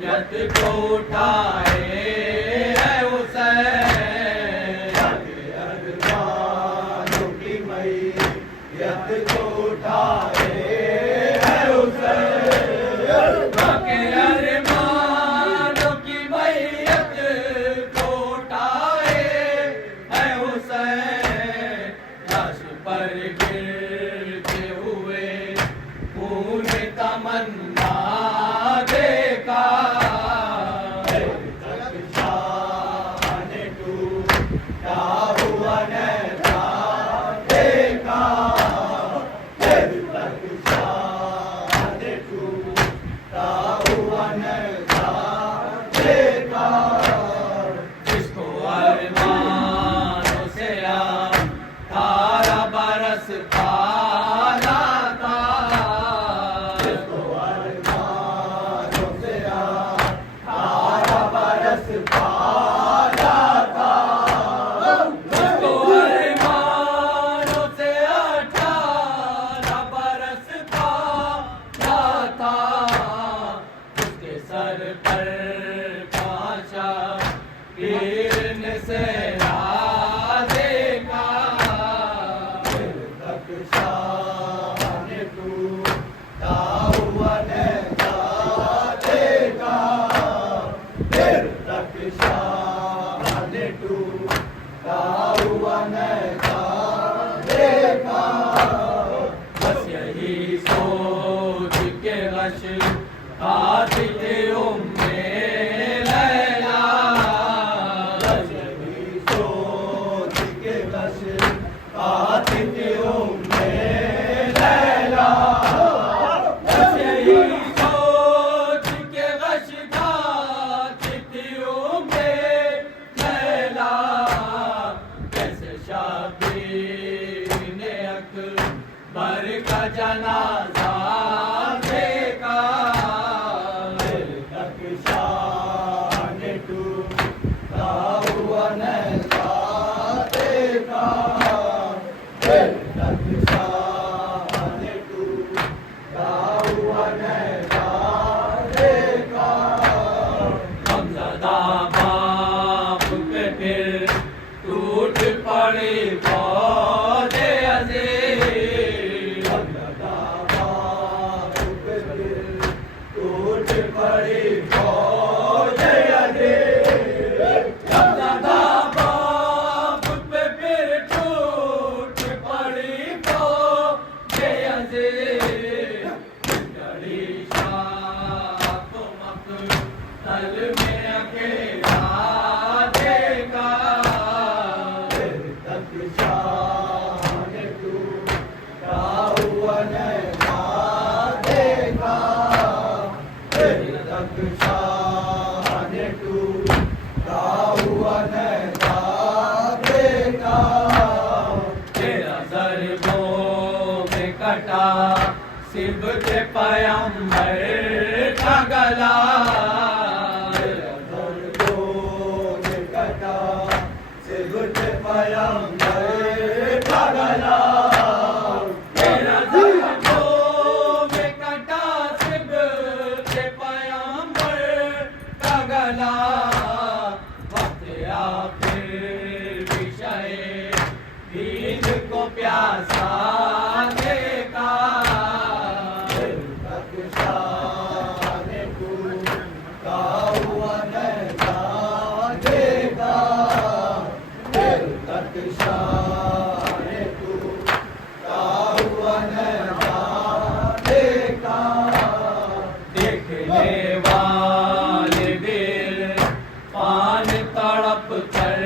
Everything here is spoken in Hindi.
यत को उठाए है हुसैन, अरमानों की मैयत को उठाए है हुसैन, के अरमानों की मैयत को उठाए है हुसैन, लाश पर गिरते हुए खून तमन्ना देखा, जिसको अरमानों से तारा बरसता था, जिसको अरमानों से तारा बरसता था, जिसको अरमानों से तारा बरसता था, उसके सर पर पाशा किरण से देखा, फिर तक शान टूटा हुआ नैना देखा, फिर तक शान टूटा हुआ नैना देखा, बस यही सोच के गश आती थी उम्मे लैला, बस यही सोच के गश आती थी उम्मे लैला, बस यही सोच के गश आती थी उम्मे लैला, कैसे शाबीर ने अकबर का जनाजा देखा, फिर तक शान टूटा हुआ नैना देखा, फिर तक शान टूटा हुआ नैना देखा, गमज़दा बाप पे फिर टूट पड़ी पौधे अज़ीज़, गमज़दा बाप पे फिर टूट पड़ी पौधे अज़ीज़, गमज़दा बाप पे फिर टूट पड़ी पौधे अज़ीज़, गड़ी शाख मक़तल में अकेला देखा, फिर तक शान टूटा हुआ नैना देखा, फिर तक शान टूटा हुआ नैना देखा, तेरा ज़रबों में कटा सिबत पैगंबर का गला, तेरा ज़रबों में कटा सिबत पैगंबर का गला, तेरा ज़रबों में कटा सिबत पैगंबर का गला। प्यासा देगा दिल तक शान तू का हुआ न जागेगा दिल तक शान तू का हुआ न जागेगा देखने वाले दिल पान तड़प कर